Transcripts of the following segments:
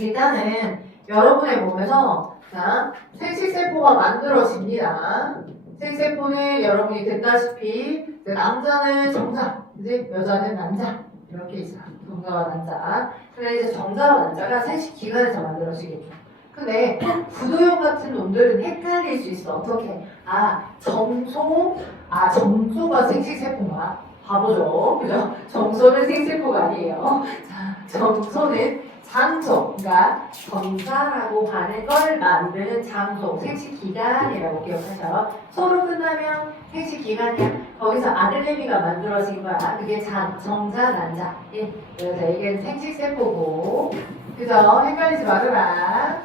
일단은 여러분의 몸에서 자, 생식세포가 만들어집니다. 생식세포는 여러분이 듣다시피 남자는 정자, 이제 여자는 난자 이렇게 있어요. 정자와 난자. 근데 이제 정자와 난자가 생식기관에서 만들어지겠죠. 근데 부도형 같은 놈들은 헷갈릴 수 있어. 어떻게? 정소가 생식세포인가? 바보죠. 그죠? 정소는 생식세포가 아니에요. 자, 정소는 장소, 그러니까 정사라고 하는 걸 만드는 장소, 생식기관이라고 기억하죠. 소로 끝나면 생식기관이야. 거기서 아들내미가 만들어진 거야. 그게 정자, 난자. 예. 그래서 이게 생식세포고, 그죠? 헷갈리지 말아라.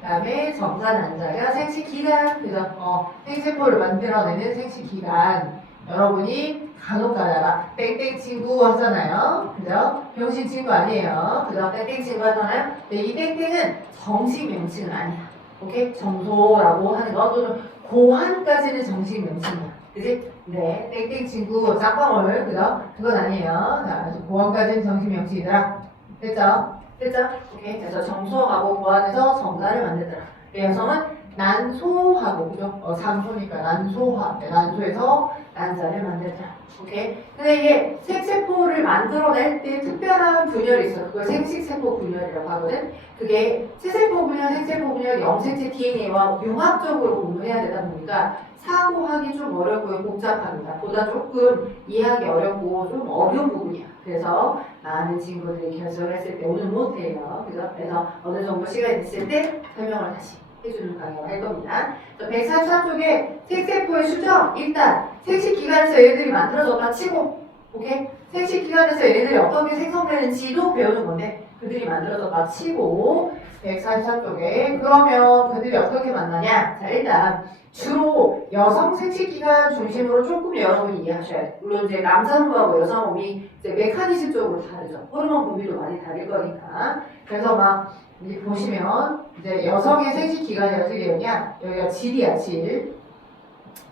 그 다음에 정자, 난자가 생식기관, 그죠? 생세포를 만들어내는 생식기관. 여러분이 간혹 가다가 땡땡 친구 하잖아요. 그죠? 병신 친구 아니에요. 그죠? 땡땡 친구 하잖아요. 근데 이 땡땡은 정식 명칭은 아니야. 오케이? 정소라고 하는 거 또는 고한까지는 정식 명칭이야. 그지? 네. 땡땡 친구 짝방울 그죠? 그건 아니에요. 자, 고한까지는 정식 명칭이더라. 됐죠? 됐죠? 오케이. 그래서 정소하고 고한에서 정자를 만들더라. 여성은 난소하고 그죠? 장소니까 난소하. 네, 난소에서 난자를 만들더라. 오케이. 근데 이게 생세포를 만들어낼 때 특별한 분열이 있어. 그걸 생식세포 분열이라고 하거든. 그게 세세포 분열, 생세포 분열, 영생체 DNA와 융합적으로 공부해야 되다 보니까 사고하기 좀 어렵고요. 복잡합니다. 보다 조금 이해하기 어렵고 좀 어려운 부분이야. 그래서 많은 친구들이 결석을 했을 때 오늘 못해요. 그죠? 그래서 어느 정도 시간이 됐을 때 설명을 다시 해주는 강의를 할 겁니다. 143쪽에 생세포의 수정. 일단 생식기관에서 얘네들이 만들어졌다 치고, 오케이? 생식기관에서 얘네들이 어떻게 생성되는지도 배우는 건데 그들이 만들어졌다 치고 143쪽에 그러면 그들이 어떻게 만나냐? 자, 일단 주로 여성 생식기관 중심으로 조금 여러분이 이해하셔야 돼요. 물론 이제 남자 몸하고 여성 몸이 이제 메커니즘적으로 다르죠. 호르몬 분비도 많이 다를 거니까. 그래서 막 이제 보시면 이제 여성의 생식기관이 어떻게 되냐? 여기가 질이야, 질.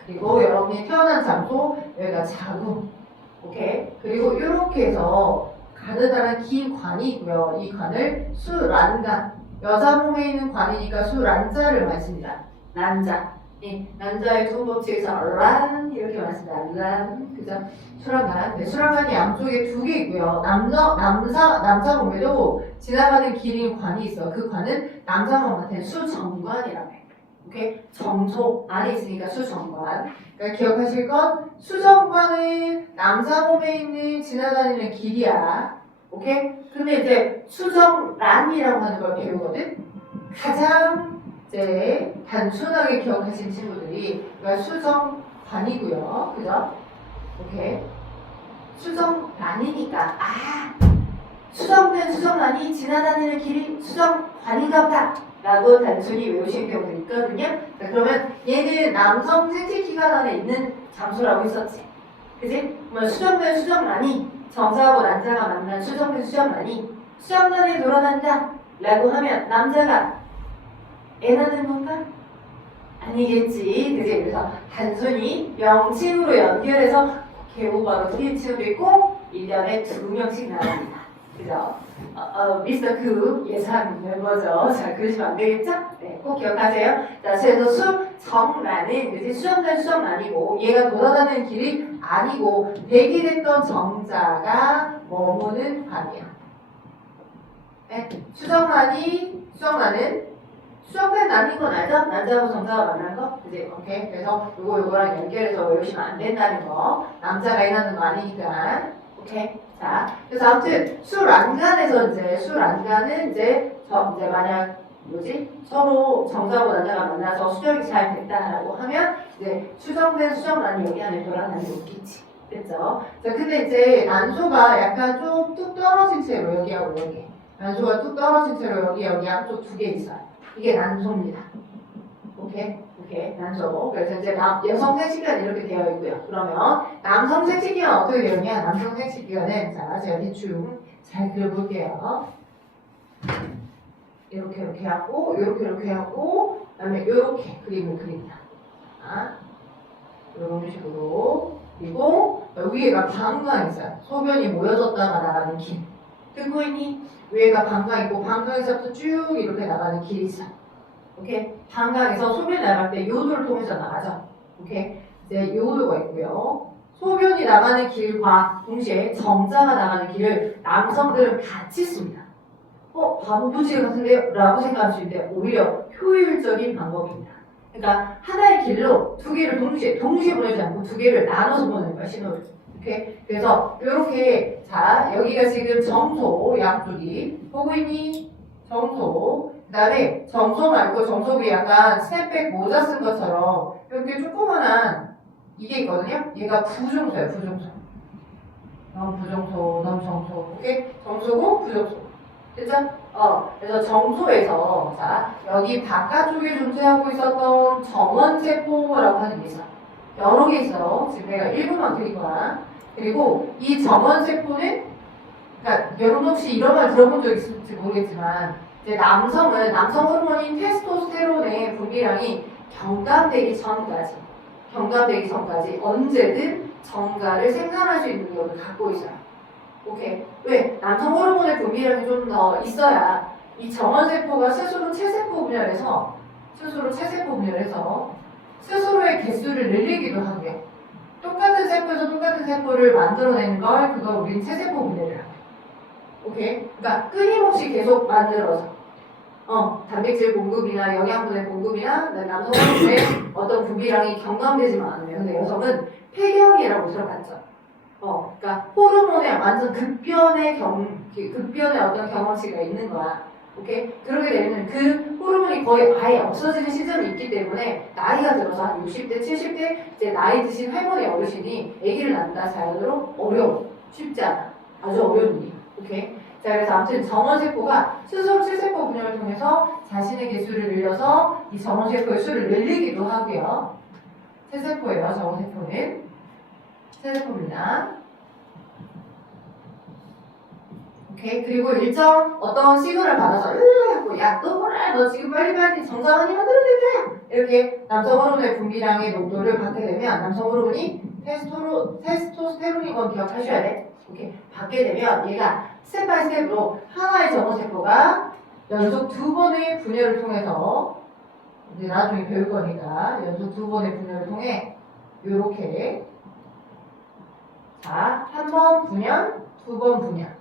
그리고 여러분이 태어난 장소 여기가 자궁. 오케이. 그리고 이렇게 해서 가느다란 긴 관이 있고요. 이 관을 수란관. 여자 몸에 있는 관이니까 수란자를 마십니다. 난자. 예, 난자의 두 법칙에서 란 이렇게 말습니다. 란 그죠? 수란관. 네, 수란관이 양쪽에 두 개 있고요. 남자 몸에도 지나가는 길인 관이 있어. 그 관은 남자 몸한테는 수정관이라고 해. 오케이? 정소 안에 있으니까 수정관. 그러니까 기억하실 건 수정관은 남자 몸에 있는 지나다니는 길이야. 오케이? 근데 이제 수정란이라고 하는 걸 배우거든. 가장 이제 단순하게 기억하신 친구들이 그러니까 수정관이고요. 그죠? 오케이? 수정란이니까 수정된 수정란이 지나다니는 길이 수정관인가 보다 라고 단순히 외우시는 경우도 있거든요. 자, 그러면 얘는 남성 생식기관 안에 있는 장소라고 했었지. 그지? 그러면 수정된 수정란이 정자하고 난자가 만난 수정된 수정란이 수정란에 돌아간다 라고 하면 남자가 애 낳는 건가? 아니겠지. 그지? 그래서 단순히 명칭으로 연결해서 개우바로 TH도 있고 1년에 2명씩 나옵니다. 그죠? 미스터 그 예상 멤버죠. 자, 그러시면 안 되겠죠? 네, 꼭 기억하세요. 자, 그래서 수정란은 그지? 수정된 수정란이고 얘가 돌아다니는 길이 아니고 대기됐던 정자가 머무는 관이야. 네, 수정란은 수정된 난인 건 알죠? 남자하고 정자가 만난 거? 그지? 오케이. 그래서 요거랑 연결해서 외우시면 안 된다는 거. 남자가 일하는 거 아니니까. 오케이. 자, 그래서 아무튼 수란간은 이제 만약 서로 정자하고 난자가 만나서 수정이 잘 됐다라고 하면 이제 수정된 수정란이 여기 안에 돌아다니고 있겠지. 됐죠? 자, 근데 이제 난소가 약간 좀 뚝 떨어진 채로 여기하고 여기. 난소가 뚝 떨어진 채로 여기 양쪽 두 개 있어요. 이게 난소입니다. 오케이? 난소. 그래서 이제 여성 생식기관 이렇게 되어 있고요. 그러면 남성 생식기관 어떻게 되느냐? 남성 생식기관은 자, 제가 대충 잘 그려볼게요. 이렇게 하고, 이렇게 하고, 그다음에 이렇게 그림을 그립니다. 이런 식으로. 그리고 위에가 방광 있어요. 소변이 모여졌다가 나가는 길. 듣고 있니? 위에가 방광 있고 방광에서부터 쭉 이렇게 나가는 길이 있어. 오케이? 방광에서 소변이 나갈 때 요도를 통해서 나가죠. 오케이? 이제 요도가 있고요. 소변이 나가는 길과 동시에 정자가 나가는 길을 남성들은 같이 씁니다. 바보부지 같은데요? 라고 생각할 수 있는데 오히려 효율적인 방법입니다. 그러니까 하나의 길로 두 개를 동시에 보내지 않고 두 개를 나눠서 보내는 거야, 신호를. 오케이? 그래서 이렇게 자 여기가 지금 정소 양쪽이 보고 있니? 정소 그 다음에 정소 말고 정소 위에 약간 스냅백 모자 쓴 것처럼 이렇게 조그만한 이게 있거든요? 얘가 부정소야, 부정소. 부정소, 정소. 오케이? 정소고 부정소. 됐죠? 그래서 정소에서 자 여기 바깥쪽에 존재하고 있었던 정원세포라고 하는 게 있어. 여러 개 있어요. 지금 내가 1분만 드릴 거야. 그리고 이 정원세포는 그러니까 여러분 혹시 이런 말 들어본 적 있을지 모르겠지만 이제 남성 호르몬인 테스토스테론의 분비량이 경감되기 전까지 언제든 정자를 생산할 수 있는 능력을 갖고 있어요. 오케이. 왜? 남성 호르몬의 분비량이 좀 더 있어야 이 정원세포가 스스로 체세포 분열해서 스스로의 개수를 늘리기도 하고요. 똑같은 세포에서 똑같은 세포를 만들어내는 걸 그걸 우린 체세포 분열이라고 해요. 오케이? 그러니까 끊임없이 계속 만들어서 단백질 공급이나 영양분의 공급이나 남성 호르몬의 어떤 분비량이 경감되지만 않으면 근데 여성은 폐경이라고 들어봤죠. 그러니까 호르몬의 완전 극변의 어떤 경험치가 있는 거야. 오케이? 그러게 되면 그 호르몬이 거의 아예 없어지는 시점이 있기 때문에 나이가 들어서 한 60대, 70대 이제 나이 드신 할머니 어르신이 아기를 낳는다 자연으로 어려워. 쉽지 않아. 아주 어려운 일이야. 오케이? 자, 그래서 아무튼 정원세포가 스스로 체세포 분열을 통해서 자신의 개수를 늘려서 이 정원세포의 수를 늘리기도 하고요. 체세포예요, 정원세포는. 체세포입니다. 오케이. 그리고 일정 어떤 시그널을 받아서 하고 야, 너 지금 빨리 정상하니 만들어내자 이렇게 남성 호르몬의 분비량의 농도를 받게 되면 남성 호르몬이 테스토스테론인 건 기억하셔야 돼. 오케이. 받게 되면 얘가 스텝 바이 스텝으로 하나의 정원세포가 연속 2번의 분열을 통해서 이제 나중에 배울 거니까 연속 2번의 분열을 통해 요렇게 자, 한 번 분열, 2번 분열.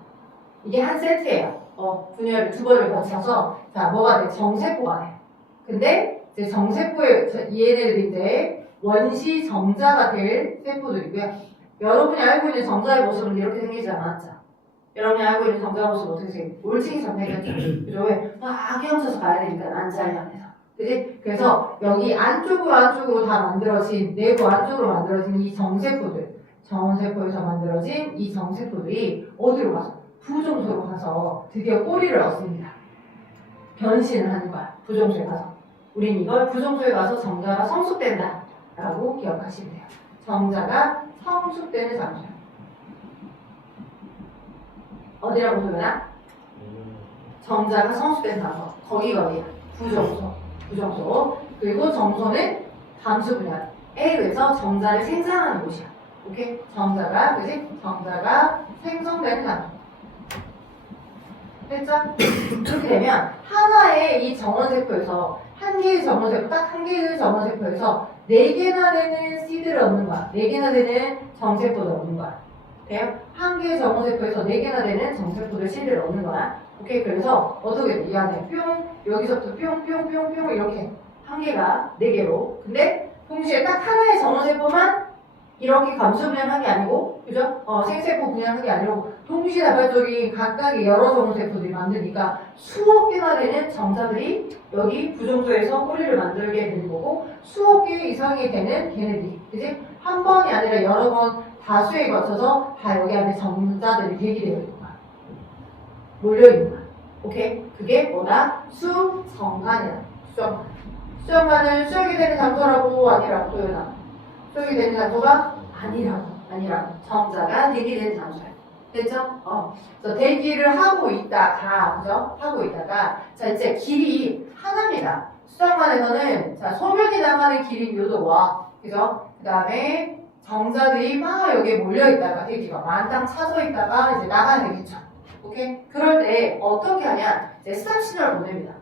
이게 한 세트예요. 분열을 2번을 거쳐서 자, 뭐가 돼? 정세포가 돼. 근데 이제 정세포의 얘네들이 이제 원시 정자가 될 세포들이고요. 여러분이 알고 있는 정자의 모습은 이렇게 생기지 않았죠. 여러분이 알고 있는 정자 모습은 어떻게 생겨? 올챙이처럼 생겼죠. 그죠? 왜? 막 헤엄쳐서 가야 되니까 안자리안에서. 그지? 그래서 여기 안쪽으로 다 만들어진 내부 안쪽으로 만들어진 이 정세포들, 정원세포에서 만들어진 이 정세포들이 어디로 가서? 부종소로 가서 드디어 꼬리를 얻습니다. 변신을 하는 거야. 부종소에 가서. 우린 이걸 부종소에 가서 정자가 성숙된다 라고 기억하시면 돼요. 정자가 성숙되는 장소야. 어디라고 부르나? 정자가 성숙된 장소. 거기가 어디야? 부종소. 그리고 정소는 감수 분야에 의해서 정자를 생산하는 곳이야. 오케이? 정자가 생성되는 장소. 됐죠? 그렇게 되면 하나의 이 정원세포에서 한 개의 정원세포, 딱 한 개의 정원세포에서 4개나 되는 씨드를 얻는 거야. 4개나 되는 정세포를 얻는 거야. 돼요? 한 개의 정원세포에서 4개나 되는 정세포들 씨드를 얻는 거야. 오케이? 그래서 어떻게 돼? 이 안에 뿅, 여기서부터 뿅 이렇게 한 개가 4개로. 근데 동시에 딱 하나의 정원세포만 이렇게 감수 분열한 게 아니고, 그죠? 생세포 분열한 게 아니고, 동시다발적인 각각의 여러 정원세포들이 만드니까 수억 개나 되는 정자들이 여기 부종소에서 꼬리를 만들게 되는 거고, 수억 개 이상이 되는 걔네들이, 그지? 한 번이 아니라 여러 번 다수에 거쳐서 다 여기 안에 정자들이 대기되어 있는 거야. 몰려있는 거야. 오케이? 그게 뭐다? 수정관이야. 수정관은 수역이 되는 장소라고 아니라고 표현하고. 수역이 되는 장소가 아니라고. 정자가 대기되는 장소야. 됐죠? 그래서 대기를 하고 있다가, 그죠? 하고 있다가, 자, 이제 길이 하나입니다. 수정관에서는, 자, 소변이 나가는 길이 요도와, 그죠? 그 다음에 정자들이 막 여기에 몰려있다가, 대기가 만땅 차서 있다가, 이제 나가는 게 있죠. 오케이? 그럴 때 어떻게 하냐? 이제 스탑 신호를 보냅니다.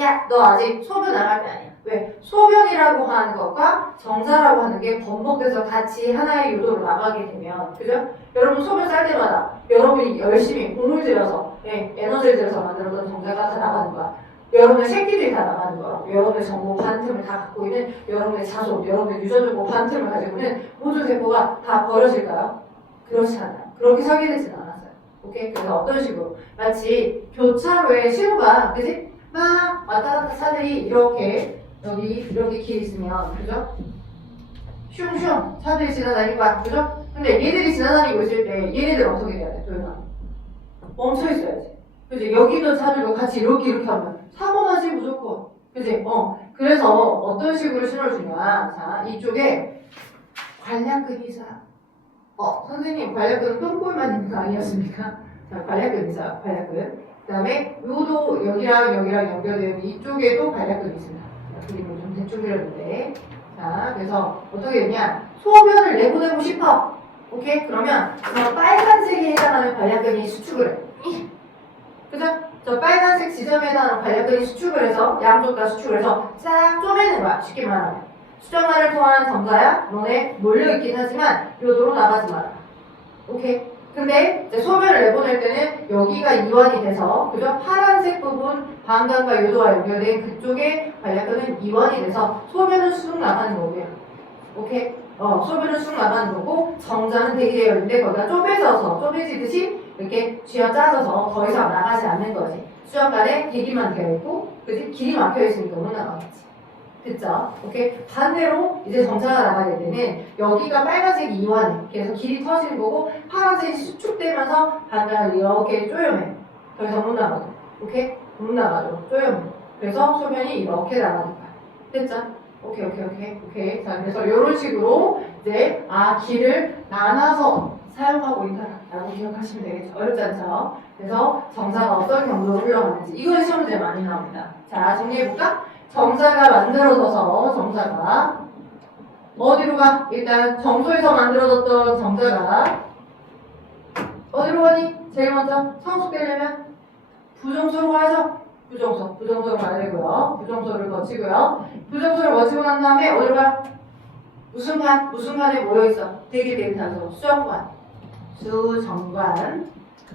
야, 너 아직 소변 안 할 때 아니야. 왜? 소변이라고 하는 것과 정사라고 하는 게 번복돼서 같이 하나의 요도로 나가게 되면, 그죠? 여러분 소변 쌀 때마다 여러분이 열심히 공을 들여서, 에너지를 들여서 만들었던 정사가 다 나가는 거야. 여러분의 새끼들이 다 나가는 거야. 여러분의 정보 반틈을 다 갖고 있는 여러분의 자손, 여러분의 유전정보 반틈을 가지고 있는 모든 세포가 다 버려질까요? 그렇지 않아요. 그렇게 설계되진 않았어요. 오케이? 그래서 어떤 식으로? 마치 교차로에 신호가, 그지? 막 왔다 갔다 차들이 이렇게 여기 이렇게 길이 있으면, 그죠? 슝슝 차들이 지나다니고, 그죠? 근데 얘들이 지나다니고 있을 때 얘네들 어떻게 해야 돼? 도현아 멈춰 있어야지. 그지? 여기 있는 차들도 같이 이렇게 하면 사고 나지 무조건. 그지? 그래서 어떤 식으로 신호를 주냐? 자, 이쪽에 관략근이 있어요. 선생님 관략근은 똥볼만 있는 거 아니었습니까? 자, 관략근 있어요. 관략근. 그 다음에 요도 여기랑 연결되는 이쪽에도 관략근이 있습니다. 그림을 좀 대충 그렸는데, 자, 그래서 어떻게 되냐? 소변을 내보내고 싶어. 오케이? 그러면 저 빨간색에 해당하는 관략근이 수축을 해. 그죠? 저 빨간색 지점에 해당하는 관략근이 수축을 해서 양쪽 다 수축을 해서 싹 쪼매는 거야. 쉽게 말하면. 수정관을 통한 정자야 너네 몰려있긴 하지만 요도로 나가지 마라. 오케이? 근데 이제 소변을 내보낼 때는 여기가 이완이 돼서, 그죠? 파란색 부분 방광과 요도와 연결된 그쪽에 관략근은 이완이 돼서 소변은 쑥 나가는 거고요. 오케이? 소변은 쑥 나가는 거고, 정자는 대기되어 있는데 거기가 쪼개지듯이 이렇게 쥐어짜져서 더 이상 나가지 않는 거지. 수정관에 대기만 되어 있고, 그지? 길이 막혀 있으니까 못 나가겠지. 그쵸? 오케이? 반대로 이제 정자가 나가게 되면 여기가 빨간색이 이완해. 그래서 길이 터지는 거고 파란색이 수축되면서 방광을 이렇게 쪼여매. 더 이상 못 나가죠. 오케이? 못 나가죠. 쪼여매. 그래서 소변이 이렇게 나가는 거야. 됐죠? 오케이. 자, 그래서 이런 식으로 이제 길을 나눠서 사용하고 있다라고 기억하시면 되겠죠. 어렵지 않죠? 그래서 정자가 어떤 경로로 흘러가는지 이거 시험 문제 많이 나옵니다. 자, 정리해볼까? 정자가 만들어져서 정자가 어디로 가? 일단 정소에서 만들어졌던 정자가 어디로 가니? 제일 먼저 성숙되려면 부정소로 가야죠. 부정소로 가야 되고요. 부정소를 거치고요. 부정소를 거치고 난 다음에 어디로 가? 무슨 칸에 모여있어? 되게 단서 수정관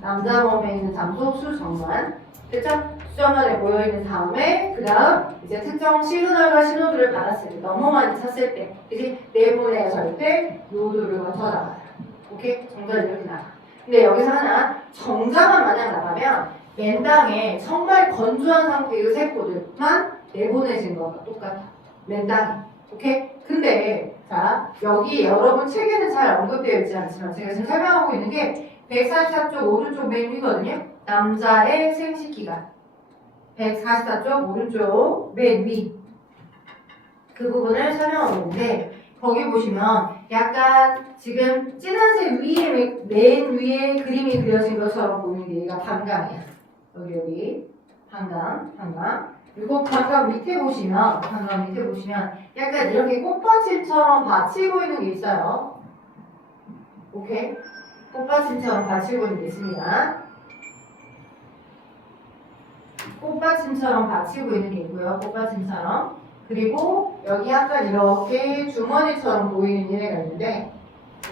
남자 몸에 있는 장소 수정관. 됐죠? 수정관에 모여있는 다음에 그 다음 이제 특정 시그널과 신호들을 받았을 때 너무 많이 찼을 때 그치? 내보내서 때 요도를 거쳐 나가요. 오케이? 정자는 이렇게 나가. 근데 여기서 하나 정자만 마냥 나가면 맨땅에 정말 건조한 상태의 세포들만 내보내진 거가 똑같아. 맨땅에. 오케이? 근데 자 여기 여러분 책에는 잘 언급되어 있지 않지만 제가 지금 설명하고 있는 게 144쪽 오른쪽 맨 위거든요. 남자의 생식기관 144쪽 오른쪽 맨 위 그 부분을 설명하고 있는데 거기 보시면 약간 지금 진한색 위에 맨 위에 그림이 그려진 것처럼 보이는 게 얘가 방광이야. 여기 방광 그리고 방광 밑에 보시면 약간 이렇게 꽃받침처럼 받치고 있는 게 있어요. 오케이? 꽃받침처럼 받치고 있는 게 있습니다. 꽃받침처럼 받치고 있는 게 있고요. 꽃받침처럼. 그리고 여기 약간 이렇게 주머니처럼 보이는 얘네가 있는데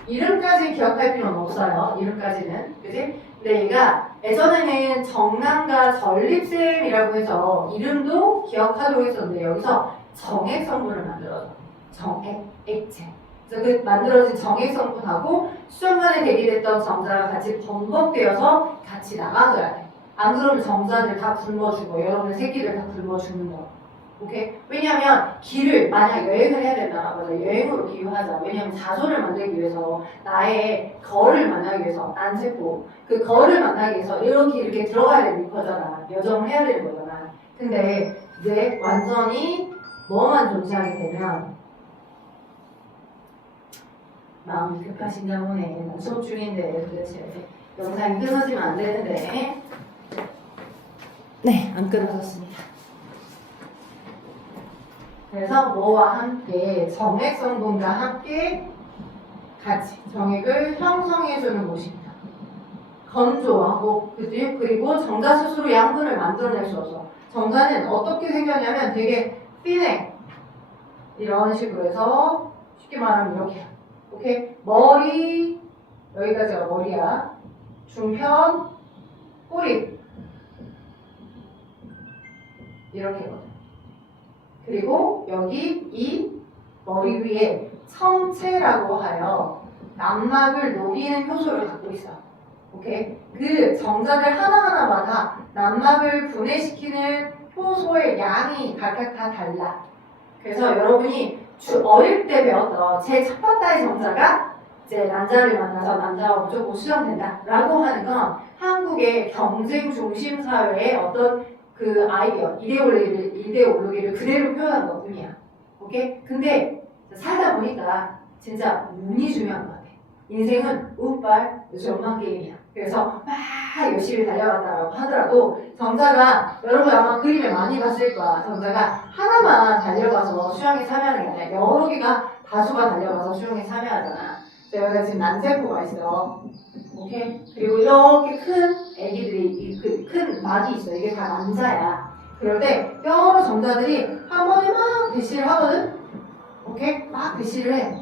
이름까지 기억할 필요는 없어요. 이름까지는. 그지? 근데 얘가 예전에는 정남과 전립腺이라고 해서 이름도 기억하도록 했었는데 여기서 정액 성분을 만들어줘. 정액, 액체. 그래서 그 만들어진 정액 성분하고 수정관에 대기됐던 정자가 같이 번복되어서 같이 나가줘야 돼. 안 그러면 정자들 다 굶어 죽어. 여러분의 새끼들 다 굶어 죽는 거. 오케이? 왜냐면 길을 만약 여행을 해야 된다라고 해서 여행으로 비유하자. 왜냐면 자손을 만들기 위해서 나의 거를 만나기 위해서 난세포 그 거를 만나기 위해서 이렇게 들어가야 되는 거잖아. 여정을 해야 되는 거잖아. 근데 이제 완전히 뭐만 존재하게 되면 마음이 급하신가 보네. 난 수업 중인데 도대체 영상이 끊어지면 안 되는데 네, 안 끊어졌습니다. 그래서 뭐와 함께 정액 성분과 함께 같이 정액을 형성해주는 곳입니다. 건조하고, 그지? 그리고 정자 스스로 양분을 만들어낼 수 없어. 정자는 어떻게 생겼냐면 되게 thin해. 이런 식으로 해서 쉽게 말하면 이렇게. 오케이? 머리, 여기까지가 머리야. 중편, 꼬리. 이렇게거든. 그리고 여기 이 머리 위에 성체라고 하여 난막을 녹이는 효소를 갖고 있어. 오케이? 그 정자들 하나하나마다 난막을 분해시키는 효소의 양이 각각 다 달라. 그래서 여러분이 어릴 때 배웠던 제 첫 번째의 정자가 이제 남자를 만나서 남자와 무조건 수정된다 라고 하는 건 한국의 경쟁 중심 사회의 어떤 그 아이디어, 이데올로기를 그대로 표현한 것 뿐이야. 오케이? 근데 살다 보니까 진짜 운이 중요한 것 같아. 인생은 운빨, 전망 게임이야. 그래서 막 열심히 달려간다고 하더라도 정자가 여러분 아마 그림에 많이 봤을 거야. 정자가 하나만 달려가서 수영에 참여하는 게 아니라 여러 개가 다수가 달려가서 수영에 참여하잖아. 여기가 지금 난세포가 있어. 오케이? 그리고 이렇게 큰 애기들이 큰 막이 있어. 이게 다 남자야. 그럴 때 여러 정자들이 한 번에 막 배시를 하거든. 오케이? 막 배시를 해.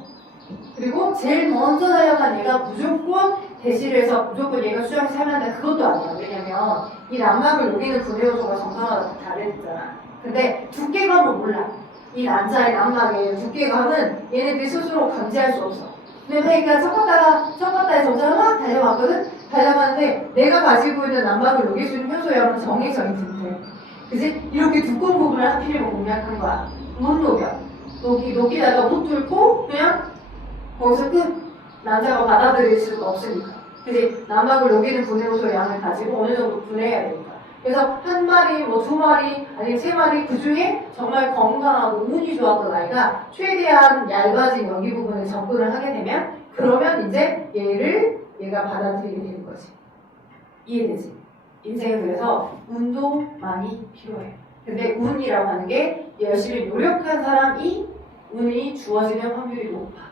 그리고 제일 먼저 달려간 얘가 무조건 대시를 해서 무조건 얘가 수영에 참여한다. 그것도 아니야. 왜냐면 이 난막을 녹이는 분해요소가 정상마다 다르잖아. 근데 두께감은 몰라. 이 남자의 난막의 두께감은 얘네들이 스스로 감지할 수 없어. 근데 그러니까 첫 번째 정자가 막 달려왔거든? 달려갔는데 내가 가지고 있는 난막을 녹일 수 있는 효소야. 정해져 있는데. 그치? 이렇게 두꺼운 부분을 하필이면 공략한 거야. 못 녹여. 녹이다가 못 뚫고 그냥 거기서 끝. 남자가 받아들일 수가 없으니까. 그치? 난막을 녹이는 분해요소의 양을 가지고 어느 정도 분해해야 되니까. 그래서 한 마리, 뭐 두 마리, 아니면 세 마리 그 중에 정말 건강하고 운이 좋았던 아이가 최대한 얇아진 여기 부분에 접근을 하게 되면 그러면 이제 얘가 받아들이게 되는 거지. 이해되지? 인생은 그래서 운도 많이 필요해. 근데 운이라고 하는 게 열심히 노력한 사람이 운이 주어지는 확률이 높아.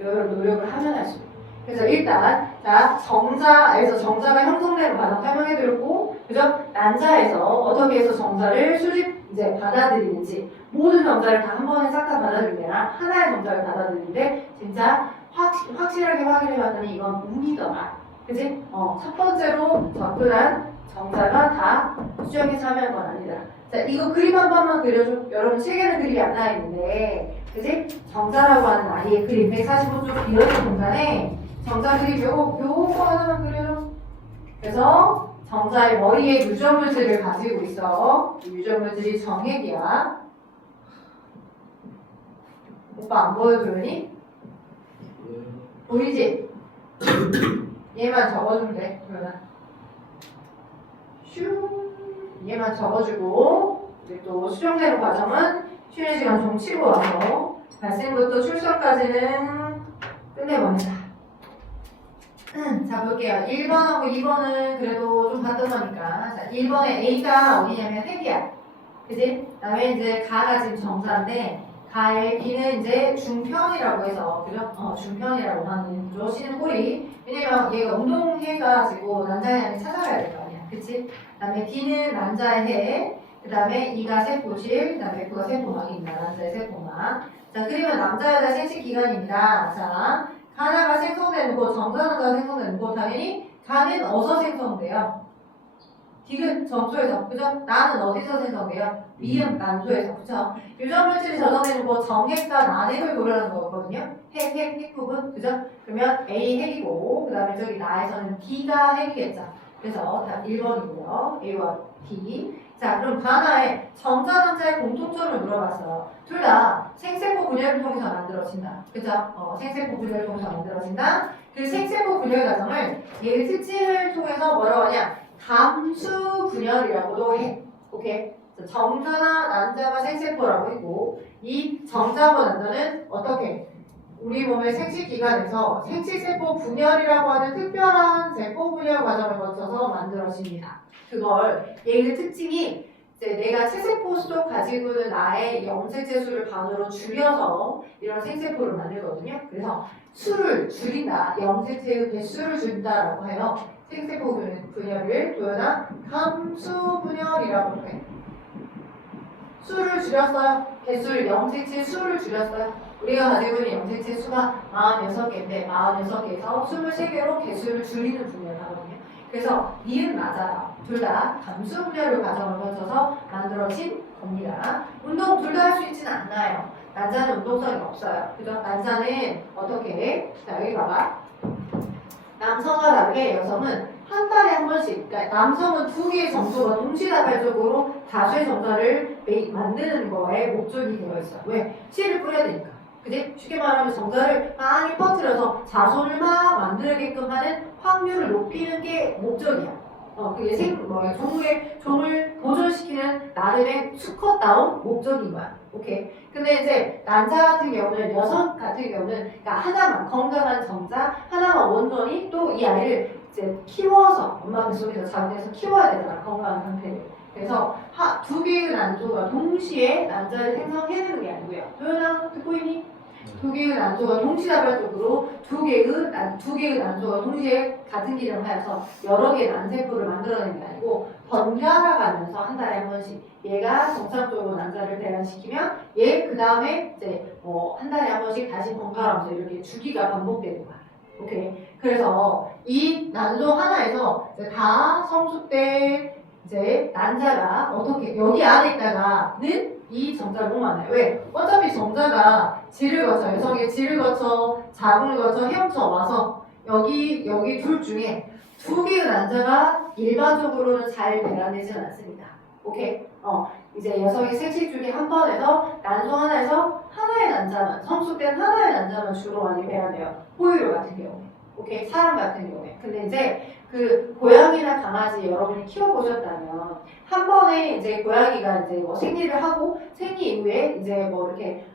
여러 노력을 하면 할수록. 그래서 일단 자 정자에서 정자가 형성되는 과정 설명해드렸고, 그죠? 난자에서 어떻게 해서 정자를 수집 이제 받아들이는지 모든 정자를 다 한 번에 싹 다 받아들이는 게 아니라 하나의 정자를 받아들이는데 진짜 확실하게 확인해봤더니 이건 운이더라. 그지? 첫 번째로 접근한 정자가 다 수영에 참여한 건 아니다. 자, 이거 그림 한 번만 그려줘. 여러분 책에는 그림이 안 나와있는데 그지? 정자라고 하는 아이의 그림 145쪽 비어있는 공간에 정자 그림 요거 하나만 그려줘. 그래서 정자의 머리에 유전물질을 가지고 있어. 이 유전물질이 정액이야. 오빠 안 보여주니? 보이지? 얘만 적어주면 돼. 그러면 슈 얘만 적어주고 이제 또 수정되는 과정은 쉬는 시간 좀 치고 와서 발생부터 출석까지는 끝내봅니다. 자 볼게요. 1번하고 2번은 그래도 좀 봤던 거니까. 자 1번에 A가 어디냐면 핵이야. 그지? 그 다음에 이제 가가 지금 정자인데 가의 B는 이제 중편이라고 해서 그죠? 중편이라고 하는 구조. C는 꼬리. 왜냐면 얘가 운동해가지고 남자의 양이 찾아가야 될 거 아니야. 그치? 그 다음에 D는 남자의 해. 그 다음에 E가 세포질. 그 다음에 F가 세포막입니다. 남자의 세포막. 자 그러면 남자 여자 생식기관입니다. 자 가나가 생성되는 곳, 정자난자가 생성되는 곳, 당연히 가는 어디서 생성돼요? 디귿 정소에서, 그죠? 나는 어디서 생성돼요? 미음 난소에서, 그죠? 유전물질이 저장되는 곳, 정핵과 난핵을 고려하는 거거든요. 핵 부분, 그죠? 그러면 A 핵이고, 그 다음에 저기 나에서는 B가 핵이겠죠. 그래서 다 1번이고요. A와 B. 자, 그럼 가나의 정자난자의 공통점을 물어봤어요. 둘 다 생세포 분열을 통해서 만들어진다. 그죠? 생세포 분열을 통해서 만들어진다. 그 생세포 분열 과정을 얘의 특징을 통해서 뭐라고 하냐? 감수 분열이라고도 해. 오케이? 정자나 난자가 생세포라고 했고, 이 정자와 난자는 어떻게? 우리 몸의 생식기관에서 생식세포 분열이라고 하는 특별한 세포 분열 과정을 거쳐서 만들어집니다. 그걸 얘의 특징이 이제 내가 체세포 수도 가지고 있는 나의 염색체 수를 반으로 줄여서 이런 생세포를 만들거든요. 그래서 수를 줄인다, 염색체의 개수를 줄인다라고 해요. 생세포 분열을 도연한 감수 분열이라고 해. 수를 줄였어요. 개수를 염색체 수를 줄였어요. 우리가 가지고 있는 염색체 수가 46개인데 46개에서 23개로 개수를 줄이는 분열을 하거든요. 그래서 니은 맞아요. 둘 다 감수 분열을 과정을 거쳐서 만들어진 겁니다. 운동 둘 다 할 수 있지는 않나요? 난자는 운동성이 없어요. 그죠? 난자는 어떻게 해? 자, 여기 봐봐. 남성과 다르게 여성은 한 달에 한 번씩, 그러니까 남성은 2개의 정조가 동시다발적으로 다수의 정자를 만드는 거에 목적이 되어 있어요. 왜? 씨를 뿌려야 되니까. 그지? 쉽게 말하면 정자를 많이 퍼뜨려서 자손을 막 만들게끔 하는 확률을 높이는 게 목적이야. 그게 종을 보존시키는 나름의 수컷다운 목적인 거야. 오케이. 근데 이제 남자 같은 경우는, 여성 같은 경우는, 그러니까 하나만 건강한 정자, 하나만 온전히 또 이 아이를 이제 키워서 엄마 뱃속에서 자궁에서 키워야 되잖아, 건강한 상태를. 그래서 2개의 난조가 동시에 난자를 생성해내는 게 아니고요. 도연아 듣고 있니? 2개의 난조가 동시다발적으로 2개의 난조가 동시에 같은 기능을 하여서 여러 개의 난세포를 만들어내는 게 아니고 번갈아가면서 한 달에 한 번씩 얘가 정상적으로 난자를 배란시키면 얘 그 다음에 이제 한 달에 한 번씩 다시 번갈아가면서 이렇게 주기가 반복되는 거야. 오케이. 그래서 이 난조 하나에서 이제 다 성숙된 이제 난자가 어떻게 여기 안에 있다가는 이 정자가 너무 많아요. 왜? 어차피 정자가 질을 거쳐, 여성의 질을 거쳐, 자궁을 거쳐, 헤엄쳐 와서 여기 둘 중에 2개의 난자가 일반적으로는 잘 배란되지는 않습니다. 오케이? 이제 여성의 생식 중에 한 번에서 난소 하나에서 하나의 난자만, 성숙된 하나의 난자만 주로 많이 배란돼요. 포유류 같은 경우에. 오케이? 사람 같은 경우에. 근데 이제 그 고양이나 강아지 여러분이 키워보셨다면 한 번에 이제 고양이가 이제 생리를 하고 생리 이후에 이제 이렇게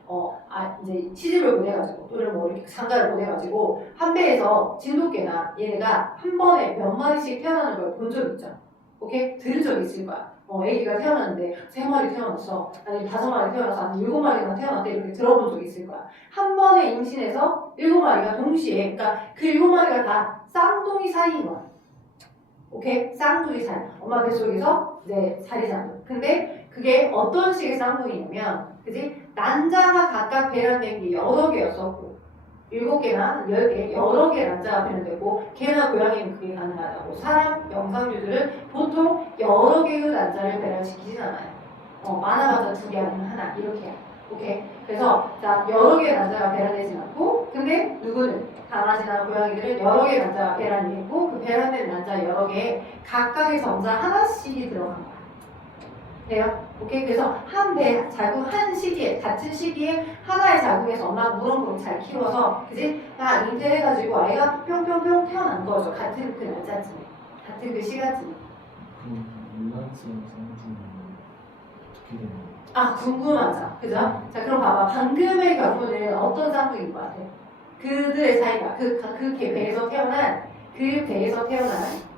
이제 시집을 보내가지고 또는 이렇게 장가를 보내가지고 한 배에서 진돗개나 얘네가 한 번에 몇 마리씩 태어나는 걸 본 적 있죠? 오케이? 들은 적 있을 거야. 애기가 태어났는데 3마리 태어났어. 아니면 5마리 태어나서 아니면 7마리나 태어났대. 이렇게 들어본 적 있을 거야. 한 번에 임신해서 7마리가 동시에, 그러니까 그 7마리가 다 쌍둥이 사이인 거야. 오케이? 쌍둥이 사이. 엄마 뱃속에서 이제 살이잖아. 근데 그게 어떤 식의 쌍둥이냐면, 그지? 난자가 각각 배란된 게 여러 개였었고, 7개나 10개, 여러 개의 난자가 배란되고, 개나 고양이는 그게 가능하다고. 사람, 영상류들은 보통 여러 개의 난자를 배란시키진 않아요. 많아봤자 2개 아니면 하나, 이렇게 해요. 오케이? 그래서, 자, 여러 개의 난자가 배란되진 않고, 근데 누구는? 강아지나 고양이들은 여러 개의 난자가 배란이 있고, 그 배란된 난자 여러 개에 각각의 정자 하나씩이 들어간 거야. 돼요? 오케이? 그래서 자궁 한 시기에, 같은 시기에 하나의 자궁에서 엄마가 무럭무럭 잘 키워서, 그지? 다 잉태해가지고 아이가 뿅뿅뿅 태어난 거죠. 같은 그 날짜쯤에. 같은 그 시간쯤에. 그럼 일란성 쌍둥이는 어떻게 되는 거예요? 궁금하죠? 그죠? 자, 그럼 봐봐. 방금의 경우는 어떤 쌍둥이인 것 같아? 그들의 사이가, 그 배에서 태어난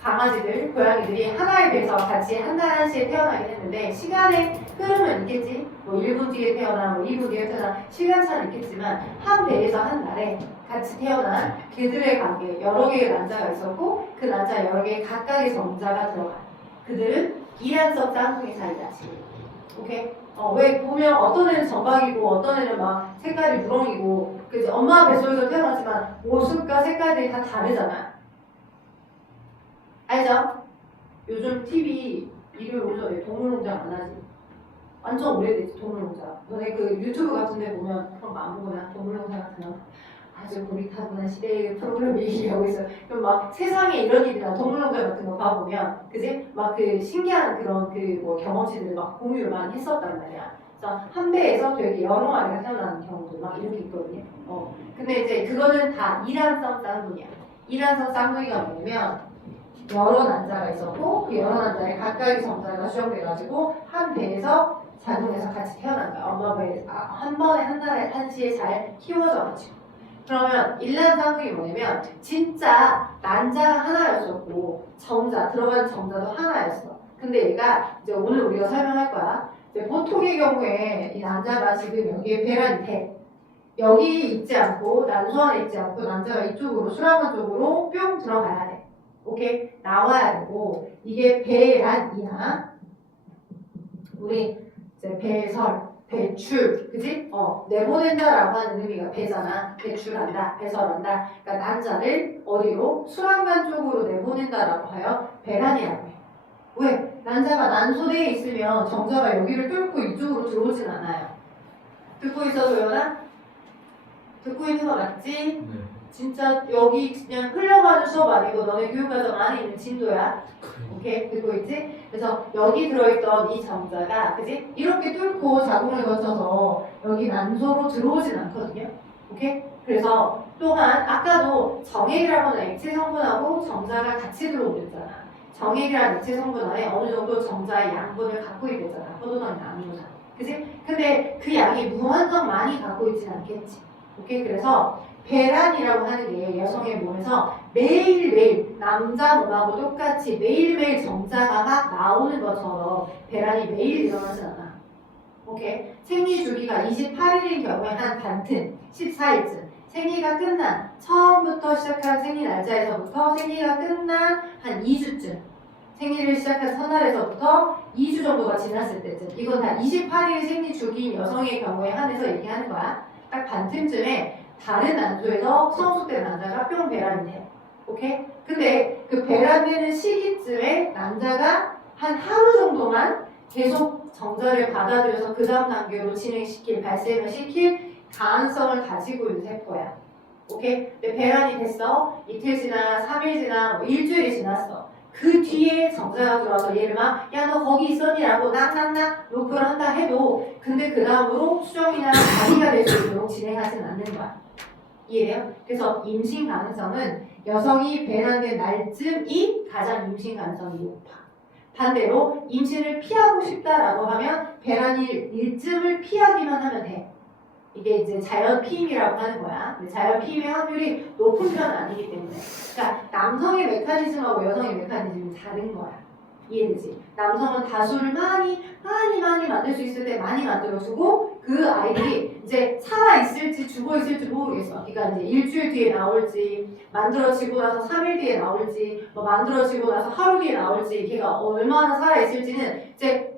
강아지들, 고양이들이 하나의 배에서 같이 한 달 한시에 태어나긴 했는데, 시간의 흐름은 있겠지? 1분 뒤에 태어나, 2분 뒤에 태어나, 시간차는 있겠지만, 한 배에서 한 날에 같이 태어난 그들의 관계에 여러 개의 난자가 있었고, 그 난자 여러 개의 각각의 정자가 들어가. 그들은 이란성 쌍둥이 사이다, 지금. 오케이? 왜 보면 어떤 애는 정박이고 어떤 애는 막 색깔이 누렁이고 그치? 엄마 뱃속에서 태어났지만 모습과 색깔들이 다 다르잖아. 알죠? 요즘 TV 일요일 오전에 동물농장 안 하지? 완전 오래됐지 동물농장. 너네 그 유튜브 같은 데 보면 그런 거 안 보거나 동물농장 같은 거 아주 고리타분한 시대의 프로그램 얘기하고 있어요. 그럼 막 세상에 이런 일이나 동물농장 같은 거 봐보면, 그지? 막 그 신기한 그런 경험치들을 막 공유를 많이 했었단 말이야. 그래서 한 배에서 되게 여러 마리가 태어나는 경우도 막 이렇게 있거든요. 근데 이제 그거는 다 이란성 쌍둥이야. 이란성 쌍둥이가 뭐냐면, 여러 난자가 있었고, 그 여러 난자에 각각의 정자가 수정돼가지고, 한 배에서 자궁에서 같이 태어난 거야. 엄마 배에서. 한 번에 한 달에 한시에 잘 키워져가지고. 그러면 일란 쌍둥이 뭐냐면 진짜 난자가 하나였었고 들어간 정자도 하나였어. 근데 얘가 이제 오늘 우리가 설명할 거야. 이제 보통의 경우에 이 난자가 지금 여기에 배란이 돼. 여기 있지 않고 난소 안에 있지 않고 난자가 이쪽으로 수라만 쪽으로 뿅 들어가야 돼. 오케이? 나와야 되고 이게 배란이야. 우리 이제 배설, 배출, 그지? 내보낸다라고 하는 의미가 배잖아. 배출한다, 배설한다. 그러니까 난자를 어디로? 수란관 쪽으로 내보낸다라고 하여 배란이라고 해. 왜? 난자가 난소대에 있으면 정자가 여기를 뚫고 이쪽으로 들어오진 않아요. 듣고 있어, 도연아? 듣고 있는 거 맞지? 네. 진짜 여기 그냥 흘러가는 수업 아니고 너네 교육과정 안에 있는 진도야. 오케이? 듣고 있지? 그래서 여기 들어있던 이 정자가, 그지? 이렇게 뚫고 자궁을 거쳐서 여기 난소로 들어오진 않거든요. 오케이? 그래서 또한 아까도 정액이라고 하는 액체 성분하고 정자가 같이 들어오랬잖아. 정액이라는 액체 성분 안에 어느 정도 정자의 양분을 갖고 있댔잖아. 포도당이나 아미노산. 그지? 근데 그 양이 무한정 많이 갖고 있진 않겠지. 오케이? 그래서 배란이라고 하는 게 여성의 몸에서 매일매일 남자 몸하고 똑같이 매일매일 정자가 막 나오는 것처럼 배란이 매일 일어나지 않아. 오케이? 생리 주기가 28일인 경우에 한 반튼, 14일쯤. 생리가 끝난, 처음부터 시작한 생리 날짜에서부터 생리가 끝난 한 2주쯤. 생리를 시작한 첫날에서부터 2주 정도가 지났을 때쯤. 이건 다 28일 생리 주기인 여성의 경우에 한해서 얘기하는 거야. 딱 반틈쯤에 다른 난소에서 성숙된 난자가 뿅 배란돼요. 오케이? 근데 그 배란되는 시기쯤에 난자가 한 하루 정도만 계속 정자를 받아들여서 그 다음 단계로 발생을 시킬 가능성을 가지고 있는 세포야. 오케이? 근데 배란이 됐어. 이틀 지나, 3일 지나, 뭐 일주일이 지났어. 그 뒤에 정자가 들어와서 얘를 막, 야, 너 거기 있었니? 라고 낙낙낙 로프를 한다 해도, 근데 그 다음으로 수정이나 가기가 될 수 있도록 진행하지는 않는 거야. 이해해요? 그래서 임신 가능성은 여성이 배란된 날쯤이 가장 임신 가능성이 높아. 반대로 임신을 피하고 싶다라고 하면 배란일 일쯤을 피하기만 하면 돼. 이게 이제 자연 피임이라고 하는 거야. 근데 자연 피임의 확률이 높은 편은 아니기 때문에. 그러니까 남성의 메커니즘하고 여성의 메커니즘이 다른 거야. 이해되지? 남성은 다수를 많이 만들 수 있을 때 많이 만들어주고 그 아이들이 이제 살아있을지 죽어있을지 모르겠어. 그러니까 이제 일주일 뒤에 나올지 만들어지고 나서 3일 뒤에 나올지 뭐 만들어지고 나서 하루 뒤에 나올지 걔가 얼마나 살아있을지는 이제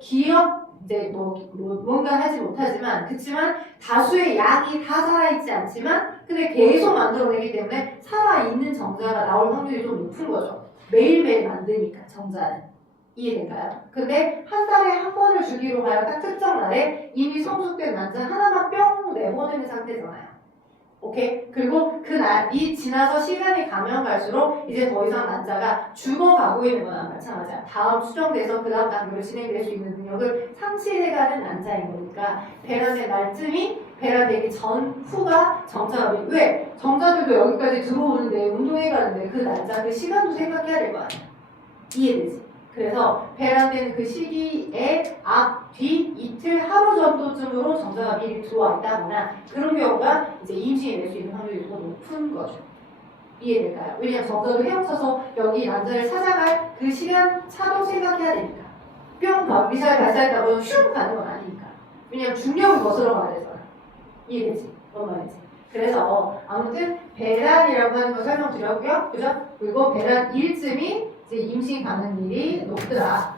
이제 뭔가 하지 못하지만 그치만 다수의 양이 다 살아있지 않지만 근데 계속 만들어내기 때문에 살아있는 정자가 나올 확률이 좀 높은 거죠. 매일매일 만드니까 정자는. 이해될까요? 근데 한 달에 한 번을 주기로 하여 딱 특정 날에 이미 성숙된 난자 하나만 뿅 내보내는 상태잖아요. 오케이? 그리고 그 날이 지나서 시간이 가면 갈수록 이제 더 이상 난자가 죽어가고 있는 거나 마찬가지야. 다음 수정돼서 그 다음 단계로 진행될 수 있는 능력을 상실해가는 난자인 거니까 배란된 날쯤이 배란되기 전 후가 정자가 왜? 정자들도 여기까지 들어오는데 운동해 가는데 그 날짜 그 시간도 생각해야 될 거 아니야. 이해되지? 그래서 배란된 그 시기에 앞, 뒤, 이틀, 하루 정도쯤으로 정자가 미리 들어와 있다거나 그런 경우가 이제 임신이 될 수 있는 확률이 더 높은 거죠. 이해될까요? 왜냐면 정자도 헤엄쳐서 여기 난자를 찾아갈 그 시간 차도 생각해야 되니까. 뿅 미사일 발사했다고 슉 가는 건 아니니까. 왜냐면 중력을 거슬러 가야 되잖아. 이해되지? 뭔 말인지. 그래서 아무튼 배란이라고 하는 거 설명드렸고요. 그죠? 그리고 배란 일쯤이 이제 임신 가능률이 높더라.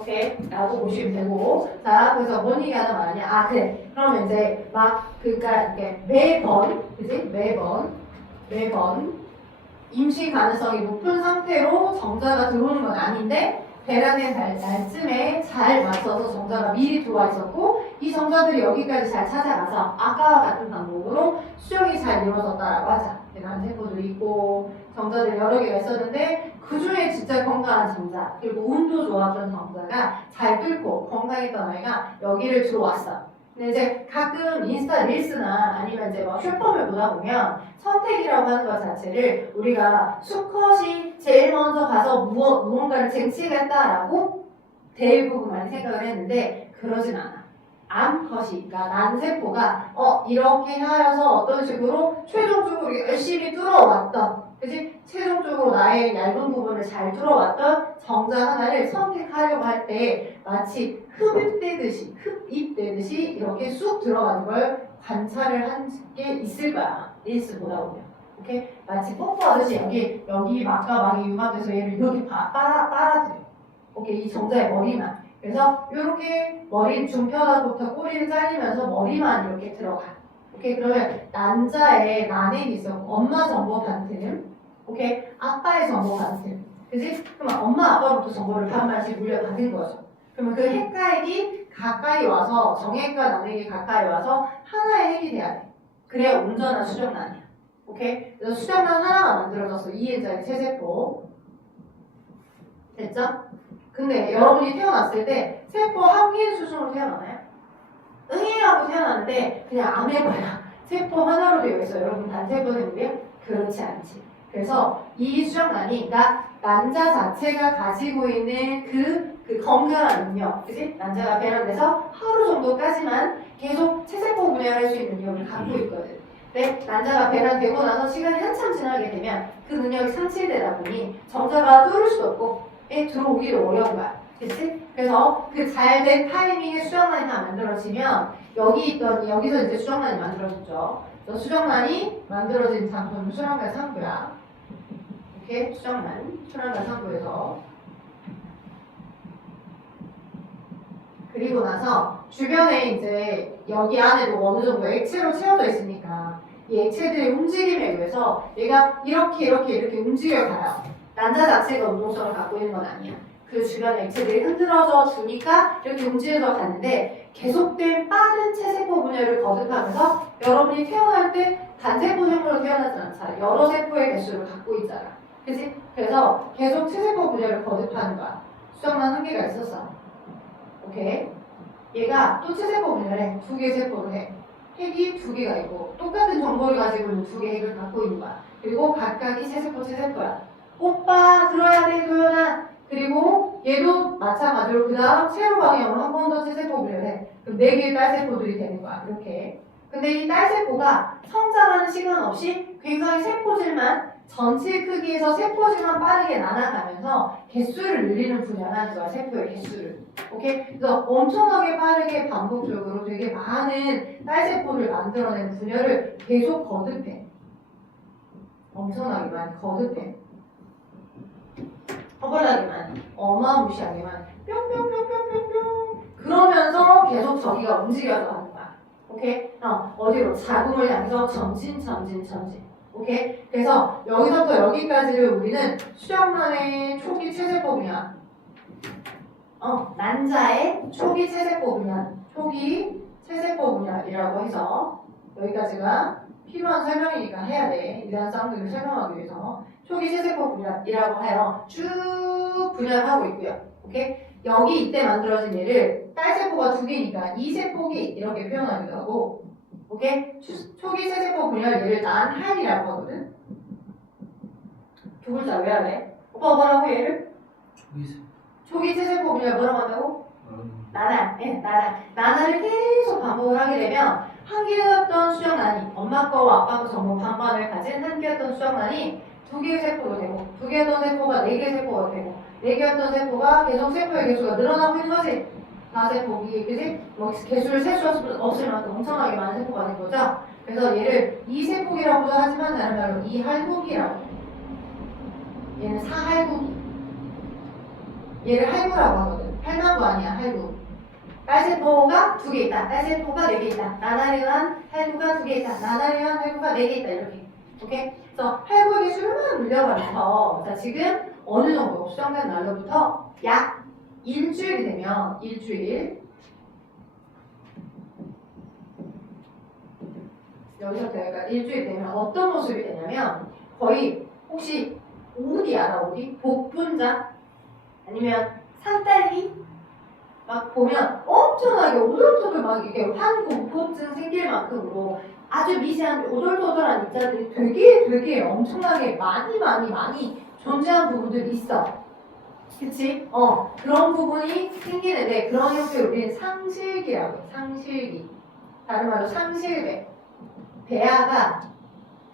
오케이. 라고 보시면 되고. 자, 그래서 뭔 얘기 하다 말이냐. 아, 그래. 그러면 이제 그러니까 이렇게 매번, 그지? 매번 임신 가능성이 높은 상태로 정자가 들어오는 건 아닌데, 배란된 날쯤에 잘 맞춰서 정자가 미리 들어와 있었고 이 정자들이 여기까지 잘 찾아가서 아까와 같은 방법으로 수정이 잘 이루어졌다라고 하자. 난세포들이 있고 정자들이 여러 개가 있었는데 그 중에 진짜 건강한 정자 그리고 운도 좋았던 정자가 잘 뚫고 건강했던 아이가 여기를 들어왔어. 근데 이제 가끔 인스타 릴스나 아니면 이제 뭐 슈퍼를 보다 보면 선택이라고 하는 것 자체를 우리가 수컷이 제일 먼저 가서 무언가를 쟁취했다라고 대부분 많이 생각을 했는데 그러진 않아. 암컷이, 그러니까 난세포가 이렇게 하여서 어떤 식으로 최종적으로 열심히 뚫어왔던 그치? 최종적으로 나의 얇은 부분을 잘 뚫어왔던 정자 하나를 선택하려고 할 때 마치 흡입되듯이 이렇게 쑥 들어가는 걸 관찰을 한 게 있을 거야. 릴스 보다 보면. 오케이? 마치 뽀뽀하듯이 여기 막가막이 융합돼서 얘를 이렇게 빨아들여. 오케이? 이 정자의 머리만. 그래서 이렇게 머리 중편하부터 꼬리를 잘리면서 머리만 이렇게 들어가. 오케이? 그러면 난자에 난행이 있어. 엄마 정보 반틈. 오케이? 아빠의 정보 반틈. 그지? 그러면 엄마 아빠부터 정보를 반반씩 물려받은 거죠. 그러면 그 핵가액이 가까이 와서 정핵과 난핵이 가까이 와서 하나의 핵이 돼야 돼. 그래야 온전한 수정란이야. 오케이? 그래서 수정란 하나가 만들어져서 2N자의 세세포. 됐죠? 근데 여러분이 태어났을 때 세포 한개인 수준으로 태어나나요? 응이라고 태어났는데 그냥 아메바야. 세포 하나로 되어 있어요. 여러분 단세포 생물이요? 그렇지 않지. 그래서 이 수정란이, 그러니까 난자 자체가 가지고 있는 그 건강한 능력, 그치? 난자가 배란돼서 하루 정도까지만 계속 체세포 분열할 수 있는 능력을 갖고 있거든. 근데 난자가 배란되고 나서 시간이 한참 지나게 되면 그 능력이 상실되다 보니 정자가 뚫을 수도 없고 들어오기도 어려운 거야. 그치? 그래서 그 잘된 타이밍에 수정란이 다 만들어지면 여기서 이제 수정란이 만들어졌죠. 수정란이 만들어진 장소는 수란과 상부야. 이렇게 수정란, 수란과 상부에서 그리고 나서 주변에 이제 여기 안에도 어느 정도 액체로 채워져 있으니까 이 액체들의 움직임에 의해서 얘가 이렇게 움직여가요. 난자 자체가 운동성을 갖고 있는 건 아니야. 그 주변의 액체들이 흔들어져 주니까 이렇게 움직여서 가는데 계속된 빠른 체세포 분열을 거듭하면서 여러분이 태어날 때 단세포 생물로 태어나지 않잖아. 여러 세포의 개수를 갖고 있잖아. 그치? 그래서 계속 체세포 분열을 거듭하는 거야. 수정란 한계가 있었어. 오케이? 얘가 또 체세포 분열해. 2개의 세포를 해. 핵이 2개가 있고 똑같은 정보를 가지고 있는 2개의 핵을 갖고 있는 거야. 그리고 각각이 체세포야. 오빠 들어야 돼 도연아. 그리고 얘도 마찬가지로 그 다음 세로 방향으로 한 번 더 체세포 분열해. 그럼 4개의 딸세포들이 되는 거야. 이렇게. 근데 이 딸세포가 성장하는 시간 없이 굉장히 세포질만 전체 크기에서 세포질만 빠르게 나눠가면서 개수를 늘리는 분야를 하는 거야. 세포의 개수를. 오케이? 그래서 엄청나게 빠르게 반복적으로 되게 많은 딸세포를 만들어내는 분야를 계속 거듭해. 엄청나게 많이 거듭해. 허벌나게만, 어마무시하게만 뿅뿅뿅뿅뿅뿅 그러면서 계속 저기가 움직여서 가는 거야. 오케이? 어디로? 자궁을 향해서 전진. 오케이? 그래서 여기서부터 여기까지를 우리는 수정란의 초기 체세포 분야, 난자의 초기 체세포 분야이라고 해서 여기까지가 필요한 설명이니까 해야 돼. 이러한 쌍둥이를 설명하기 위해서 초기 체세포 분야이라고 하여 쭉 분열하고 있고요. 오케이? 여기 이때 만들어진 얘를 딸세포가 2개니까 이 세포기 이렇게 표현하기도 하고, 오케이? 초기 체세포 분열 얘를 난할이라고 하거든. 2글자 왜 하래? 오빠 뭐라고 얘를? 초기 체세포 분열 뭐라고 한다고? 나날. 나날을 계속 반복을 하게 되면 한 개였던 수정란이 엄마 거와 아빠 거 전부 반반을 가진 한 개였던 수정란이 2개의 세포가 되고 2개였던 세포가 4개의 세포가 되고 4개였던 세포가 계속 세포의 개수가 늘어나고 있는 거지. 다세포기, 그지? 뭐 개수를 셀 수 없을 만큼 엄청나게 많은 세포가 된 거죠. 그래서 얘를 이세포기라고도 하지만 다른 말로 이할구기라고 해. 얘는 사할구기. 얘를 할구라고 하거든. 할망구 아니야, 할구. 딸세포가 2개 있다. 딸세포가 4개 있다. 나날에 의한 할구가 2개 있다. 나날에 의한 할구가 4개 있다. 이렇게. 오케이? 그래서 할구의 수만 물려가면서 자 지금 어느 정도 수정된 날로부터 약 일주일이 되면 여기서부터 여기까지 일주일 되면 어떤 모습이 되냐면 거의 혹시 오디 알아? 오디? 복분자? 아니면 산딸기? 막 보면 엄청나게 오돌토돌 막 이렇게 환공포증 생길 만큼으로 아주 미세한 오돌토돌한 입자들이 되게 엄청나게 많이 존재한 부분들이 있어. 그치? 그런 부분이 생기는데 그런 형태를 우리는 상실기라고 해. 상실기. 다른 말로 상실배. 배아가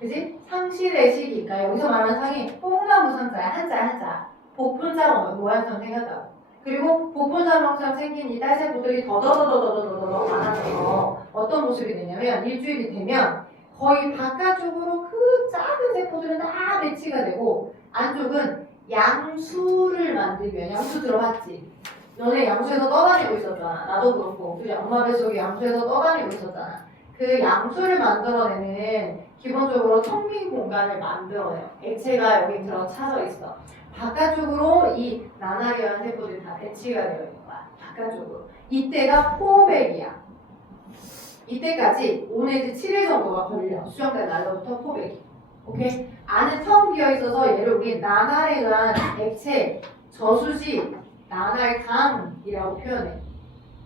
그치? 상실의 시기. 그러니까 여기서 말하는 상이 뽕나무 상자야. 한자. 복분자 모양처럼 생겼다고. 그리고 복분자 모양처럼 생긴 이 딸세포들이 더더더더더더더 많아져서 어떤 모습이 되냐면 일주일이 되면 거의 바깥쪽으로 그 작은 세포들은 다 배치가 되고 안쪽은 양수를 만들기 위한 양수 들어봤지? 너네 양수에서 떠다니고 있었잖아. 나도 그렇고. 그지? 엄마 뱃속에 양수에서 떠다니고 있었잖아. 그 양수를 만들어내는 기본적으로 텅 빈 공간을 만들어내요. 액체가 여기 들어 차져 있어. 바깥쪽으로 이 나나리한 세포들이 다 배치가 되어 있는 거야. 바깥쪽으로. 이때가 포백이야. 이때까지 5 내지 7일 정도가 걸려. 수정된 날로부터 포백이. 오케이? 안은 텅 비어 있어서 얘를 우리 나날에 액체, 저수지, 나날강이라고 표현해.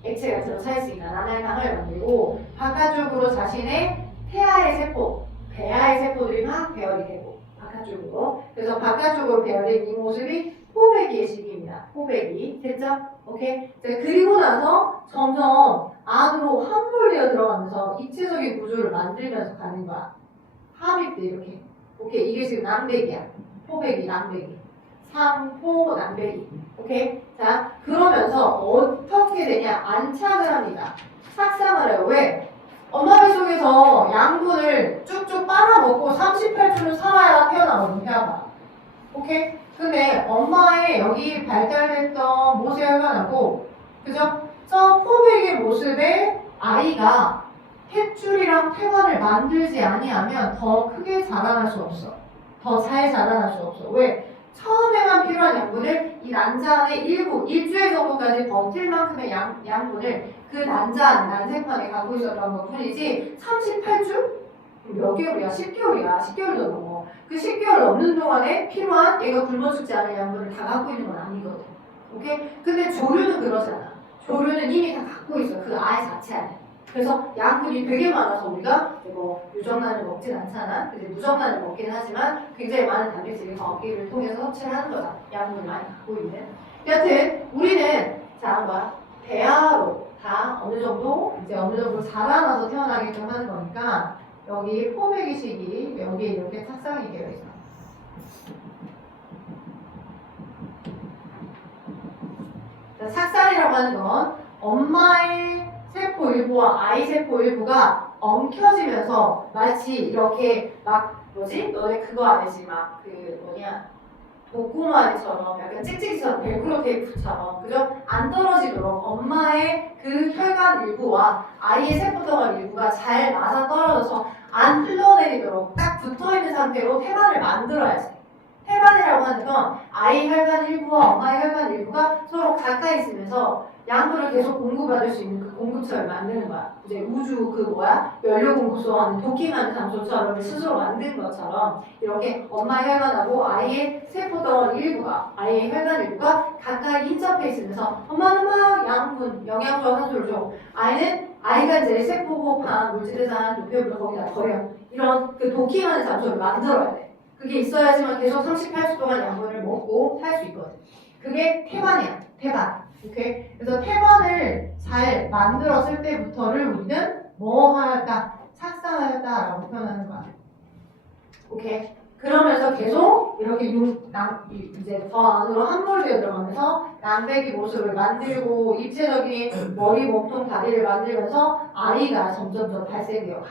액체가 들어차 있으니까 나날강을 만들고 바깥쪽으로 자신의 태아의 세포, 배아의 세포들이 막 배열이 되고 바깥쪽으로. 그래서 바깥쪽으로 배열된 이 모습이 포백이의 시기입니다. 포백이. 됐죠? 오케이? 그리고 나서 점점 안으로 함몰되어 들어가면서 입체적인 구조를 만들면서 가는 거야. 합입돼 이렇게. 오케이, 이게 지금 낭백이야. 포백이, 낭백이. 상포, 낭백이. 오케이? 자, 그러면서 어떻게 되냐? 안착을 합니다. 착상을 해요. 왜? 엄마 뱃속에서 양분을 쭉쭉 빨아먹고 38주를 살아야 태어나거든, 태아가. 오케이? 근데 엄마의 여기 발달됐던 모세혈관하고, 그죠? 저 포백의 모습에 아이가 탯줄이랑 태관을 만들지 아니하면 더 크게 자라날 수 없어. 더 잘 자라날 수 없어. 왜? 처음에만 필요한 양분을 이 난자 안에 일주일 정도까지 버틸 만큼의 양분을 그 난자 안에, 난생판에 갖고 있었던 것 뿐이지 38주? 몇 개월이야? 10개월이야. 10개월도 넘어. 그 10개월 넘는 동안에 필요한 얘가 굶어 죽지 않을 양분을 다 갖고 있는 건 아니거든. 오케이? 근데 조류는 그러잖아. 조류는 이미 다 갖고 있어. 그 아이 자체 안에. 그래서 양분이 되게 많아서 우리가 뭐 유정란을 먹진 않잖아. 근데 무정란을 먹긴 하지만 굉장히 많은 단백질이 거기를 통해서 섭취를 하는 거다. 양분을 많이 갖고 있는. 여튼 우리는 자 한번 배아로 다 어느 정도 자라나서 태어나게끔 하는 거니까 여기 포백이 시기 여기에 이렇게 착상이 되어 있어. 자, 착상이라고 하는 건 엄마의 세포 일부와 아이 세포 일부가 엉켜지면서 마치 이렇게 막 너네 그거 알지? 막 독고마리처럼 약간 찍찍이처럼 벨크로 테이프처럼 그죠? 안 떨어지도록 엄마의 그 혈관 일부와 아이의 세포 덩어리 일부가 잘 맞아 떨어져서 안 흘러내리도록 딱 붙어있는 상태로 태반을 만들어야지. 태반이라고 하는 건 아이 혈관 일부와 엄마의 혈관 일부가 서로 가까이 있으면서 양분을 계속 공급받을 수 있는 그 공급처를 만드는 거야. 이제 우주 연료 공급소하는 도킹하는 장소처럼 스스로 만든 것처럼 이렇게 엄마의 혈관하고 아이의 세포 덩어리 일부가, 아이의 혈관 일부가 가까이 인접해 있으면서 엄마는 막 양분, 영양소와 산소를 줘. 아이가 이제 세포 호흡한 물질대사한 노폐물을 거기다 버려. 이런 그 도킹하는 장소를 만들어야 돼. 그게 있어야지만 계속 38주 동안 양분을 먹고 살 수 있거든. 그게 태반이야. 태반. 오케이? 그래서 태반을 잘 만들었을 때부터를 우리는 뭐 하였다? 착상하였다라고 표현하는 거야. 오케이? 그러면서 계속 이렇게 이제 더 안으로 함몰되어 들어가면서 낭백이 모습을 만들고 입체적인 머리, 몸통, 다리를 만들면서 아이가 점점점 발생되어 가.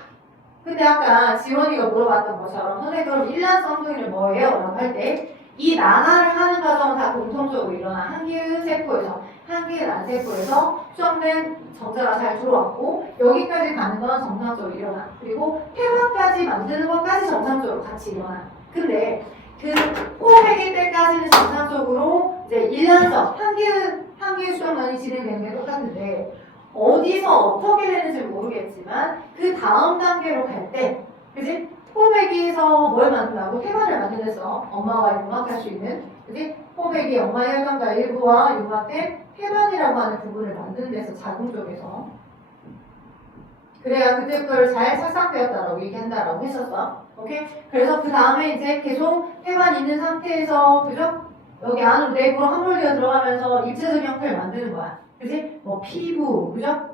근데 아까 지원이가 물어봤던 것처럼 선생님 그럼 일란쌍둥이는 뭐예요? 라고 할 때 이 난화를 하는 과정은 다 공통적으로 일어나 한기의 세포에서 한기의 난세포에서 수정된 정자가 잘 들어왔고 여기까지 가는 건 정상적으로 일어나. 그리고 폐막까지 만드는 것까지 정상적으로 같이 일어나. 근데 그 호흡액일 때까지는 정상적으로 이제 일란성 한기의 수정란이 진행되는 게 똑같은데 어디서 어떻게 되는지 모르겠지만 그 다음 단계로 갈 때, 그지? 포백이에서 뭘 만든다고? 태반을 만들어서 엄마와 융합할 수 있는, 그지? 포백이 엄마의 혈관과 일부와 융합된 태반이라고 하는 부분을 만드는 데서 자궁 쪽에서 그래야 그때부터 잘 착상되었다라고 얘기한다라고 했었어. 오케이? 그래서 그 다음에 이제 계속 태반 있는 상태에서, 그죠? 여기 안으로 내부로 함몰되어 들어가면서 입체적 형태를 만드는 거야. 그지? 뭐 피부, 그죠?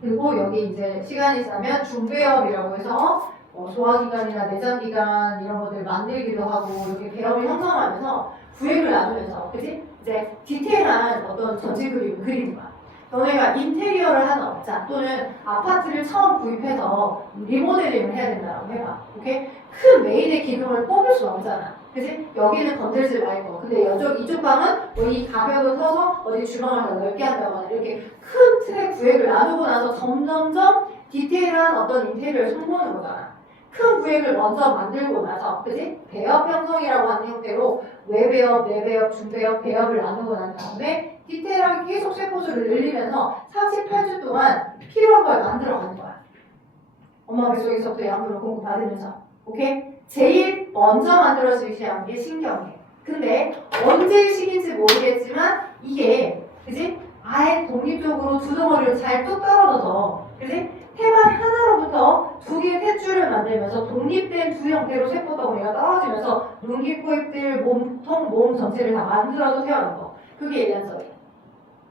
그리고 여기 이제 시간이 지나면 중배엽이라고 해서 소화기관이나 내장기관 이런 것들 만들기도 하고 이렇게 배엽을 형성하면서 구획을 나누면서, 그지? 이제 디테일한 어떤 전체 그림을 그리는 거야. 너네가 인테리어를 하는 업자 또는 아파트를 처음 구입해서 리모델링을 해야 된다고 해봐. 오케이? 큰 메인의 기둥을 뽑을 수 없잖아. 그치? 여기는 건들지 말고. 근데 이쪽 방은 뭐 이 가벽을 터서 어디 주방을 더 넓게 한다거나 이렇게 큰 틀의 구획을 나누고 나서 점점점 디테일한 어떤 인테리어를 손보는 거잖아. 큰 구획을 먼저 만들고 나서, 그지? 배업 형성이라고 하는 형태로 외배업, 내배업, 중배업, 배업을 나누고 난 다음에 디테일하게 계속 세포수를 늘리면서 38주 동안 필요한 걸 만들어가는 거야. 엄마 뱃속에서부터 양분을 공급받으면서. 오케이? 제일 먼저 만들어지게 하는 게 신경이에요. 근데 언제 시기인지 모르겠지만 이게, 그지? 아예 독립적으로 두 덩어리를 잘 뚝 떨어져서, 그지? 태반 하나로부터 두 개의 탯줄을 만들면서 독립된 두 형태로 세포 덩어리가 떨어지면서 눈기, 코, 입들, 몸 전체를 다 만들어서 태어난 거. 그게 일란성이에요.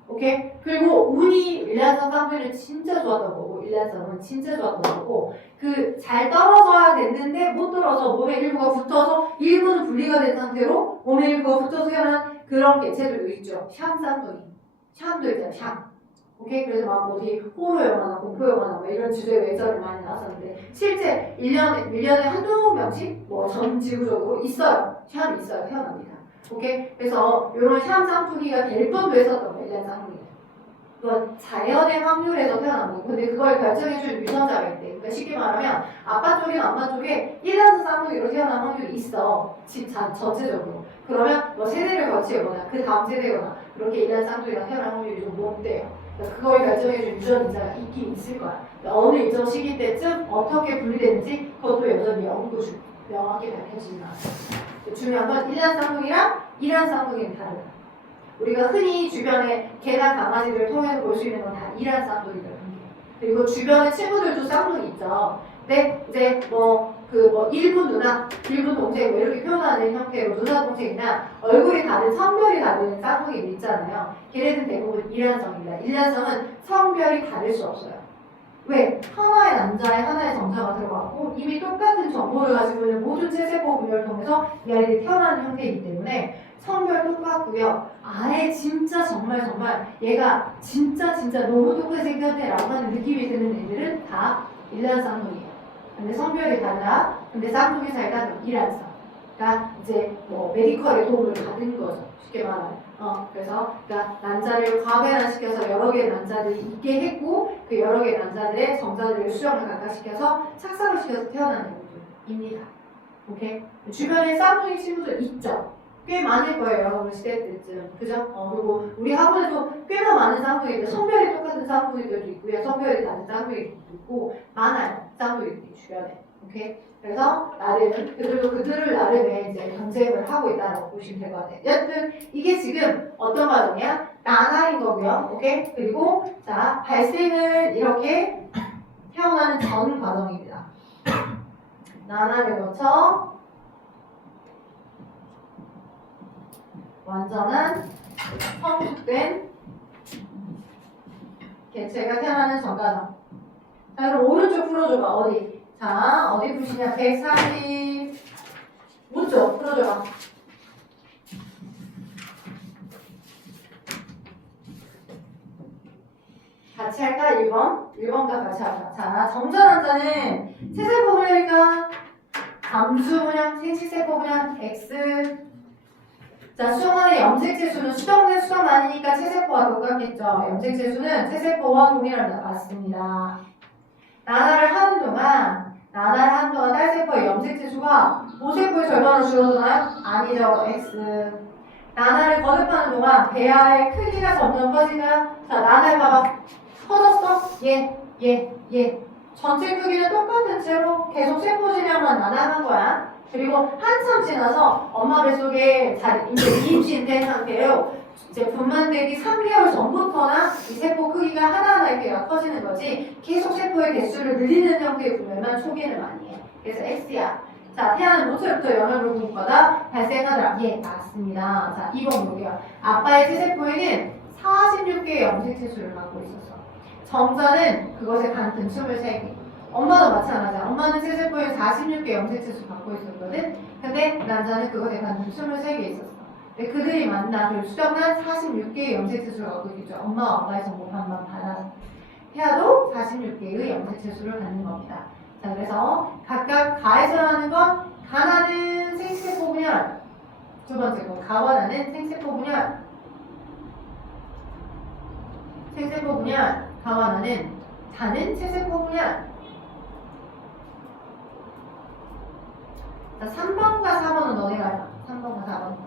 오케이? 그리고 운이 일란성 쌍둥이는 진짜 좋았던 거고, 일란성은 진짜 좋았던 거고, 그 잘 떨어져야 됐는데 못 떨어져 몸의 일부가 붙어서 일부는 분리가 된 상태로 몸의 일부가 붙어서 태어난 그런 개체들도 있죠. 샴 쌍둥이. 샴도 있잖아요. 샴. 오케이? 그래서 막 어디 호러 영화나 공포 영화나 뭐 이런 주제 외설이 많이 나왔었는데 실제 1년에 한두 명씩 뭐 전 지구적으로 있어요. 샴이 있어요. 태어납니다. 오케이? 그래서 이런 샴 쌍둥이가 될 뻔도 했었던 거예요. 일란 쌍둥이. 그건 자연의 확률에서 태어난 거고 근데 그걸 결정해줄 유전자가 있대. 그러니까 쉽게 말하면 아빠 쪽이나 엄마 쪽에 1란성 쌍둥이로 태어난 확률이 있어. 집 전체적으로. 그러면 뭐 세대를 거치거나 그 다음 세대거나 그렇게 1란 쌍둥이가 태어난 확률이 좀 높대요. 그걸 결정해줄 유전자가 있긴 있을 거야. 어느 일정 시기 때쯤 어떻게 분리되는지 그것도 여전히 연구 중 명확히 밝혀지진 않아요. 중요한 건 1란 쌍둥이랑 2란 쌍둥이는 다르다. 우리가 흔히 주변에 개나 강아지들을 통해서 볼 수 있는 건 다 2란 쌍둥이거든요. 그리고 주변에 친구들도 쌍둥이 있죠. 근데 이제 일부 누나, 일부 동생 뭐 이렇게 표현하는 형태로 누나 동생이나 얼굴이 다른 성별이 다른 쌍둥이들 있잖아요. 걔네들은 대부분 1란성입니다. 1란성은 성별이 다를 수 없어요. 왜? 하나의 남자에 하나의 정자가 들어가고 이미 똑같은 정보를 가지고 있는 모든 체세포 분열을 통해서 이 아이들이 태어나는 형태이기 때문에 성별 똑같고요. 아예 진짜 정말 얘가 진짜 너무 똑같이 생겼네 라고 하는 느낌이 드는 애들은 다 1란 쌍둥이에요. 근데 성별이 달라. 근데 쌍둥이 사이가 2란성. 그러니까 이제 뭐 메디컬의 도움을 받은 거죠. 쉽게 말하면. 그래서 그러니까 난자를 과배란시켜서 여러 개의 난자들이 있게 했고 그 여러 개의 난자들의 정자들을 수정을 각각시켜서 착상을 시켜서 태어나는 것입니다. 오케이? 주변에 쌍둥이 친구들 있죠? 꽤 많을 거예요. 여러분 시대 때쯤. 그죠? 그리고 우리 학원에도 꽤나 많은 쌍둥이들, 성별이 똑같은 쌍둥이들도 있고요. 성별이 다른 쌍둥이들도 있고 많아요. 쌍둥이들이 주변에. 오케이? 그래서 그들을 나름의 이제 경쟁을 하고 있다고 보시면 될 것 같아요. 여튼 이게 지금 어떤 과정이야? 나날인 거고요. 오케이? 그리고 자 발생은 이렇게 태어나는 전 과정입니다. 나날을 거쳐 완전한 성숙된 개체가 태어나는 전 과정. 자 그럼 오른쪽 풀어줘봐. 어디? 자, 어디 푸시냐? 140. 문쪽 풀어줘봐. 같이 할까? 1번. 1번과 같이 하자. 자, 정전환자는 세세포 분열이니까 감수 분열, 생식세포 분열, X. 자, 수정란의 염색체수는 수정된 수정란이니까 체세포와 똑같겠죠. 염색체수는 체세포와 동일합니다. 맞습니다. 나날을 하는 동안 딸세포의 염색체수가 모세포의 절반으로 줄어드나요? 아니죠. X. 나날을 거듭하는 동안 배아의 크기가 점점 커지나요? 자, 나날 봐봐. 커졌어? 예. 전체 크기는 똑같은 채로 계속 세포 질량만 나날한 거야. 그리고 한참 지나서 엄마 뱃속에 이제 이입신된 상태로 이제 분만되기 3개월 전부터나 이 세포 크기가 하나하나 이렇게 커지는 거지 계속 세포의 개수를 늘리는 형태의 분열만 초기에는 많이 해. 그래서 X야. 자, 태아는 모처부터 영양을 공급받아 발생하더라. 예, 맞습니다. 자, 2번 볼게요. 아빠의 체세포에는 46개의 염색체수를 갖고 있었어. 정자는 그것에 같은 23개. 엄마도 마찬가지야. 엄마는 체세포에 46개 염색체수 갖고 있었거든. 근데 남자는 그것에 같은 23개 있었어. 그들이 만나 그 수정란 46개의 염색체수를 얻고 있죠. 엄마와 아빠의 정보판만 받아서 태아도 46개의 염색체수를 갖는 겁니다. 자, 그래서 각각 가에서 나는 건 가나는 생체포 분열, 두 번째 거 가와 나는 생체포 분열, 생체포 분열, 가와 나는 다는 체세포 분열. 자, 3번과 4번은 너네가 하자. 3번과 4번.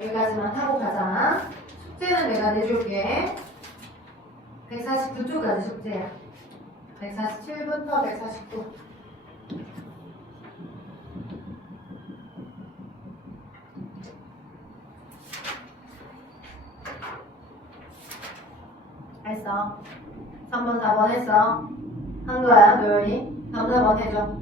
여기까지만 하고 가자. 숙제는 내가 내줄게. 149쪽까지 숙제야. 147부터 149. 했어. 3번, 4번 했어. 한 거야, 노연이. 3, 4번 해줘.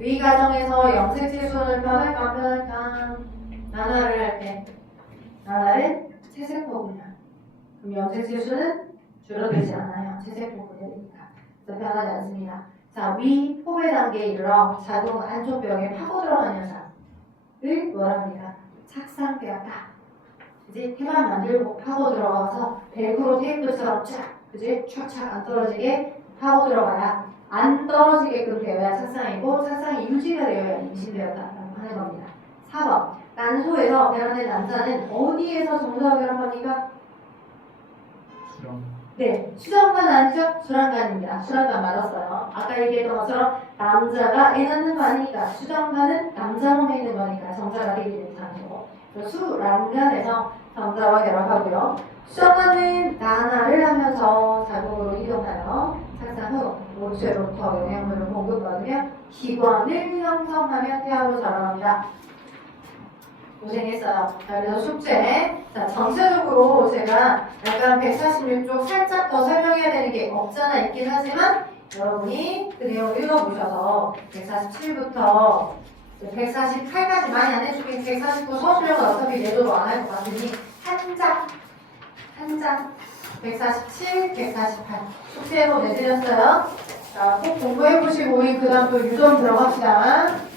위 가정에서 염색체수는 변할까? 나나를 할 때. 나나는 체세포분열. 그럼 염색체수는 줄어들지 않아요. 체세포분열이니까. 그래서 변하지 않습니다. 자, 위 포배 단계에 이르러 자동 안쪽벽에 파고 들어간 현상을 뭐라 합니까? 착상되었다. 그지? 태만 만들고 파고 들어가서 벨크로 테이프처럼 쫙, 그지? 촥촥 안 떨어지게 파고 들어가야 안 떨어지게끔 되어야 착상이고 착상이 유지가 되어야 임신되었다라고 하는 겁니다. 4번. 난소에서 배란된 남자는 어디에서 정자결합 합니까? 수령. 네, 수정관 아니죠? 수랑관입니다. 수랑관 맞았어요. 아까 얘기했던 것처럼 남자가 애 낳는 거 아니니까 수정관은 남자 몸에 있는 거니까 정자가 되게 되는 상태고 수랑관에서 정자와 결합하고요. 수정관은 나나를 하면서 자궁으로 이동하여 착상 후 모체로부터 영양분을 공급받으며 기관을 형성하며 태아로 자라납니다. 고생했어요. 자, 그래서 숙제. 자, 전체적으로 제가 약간 146쪽 살짝 더 설명해야 되는 게 없잖아 있긴 하지만 여러분이 그 내용 읽어보셔서 147부터 148까지 많이 안 해주긴 149 서술형은 어차피 내도록 안 할 것 같으니 한 장 147, 148 숙제로 내드렸어요. 자, 꼭 공부해보시고 그 다음 또 유전 들어갑시다.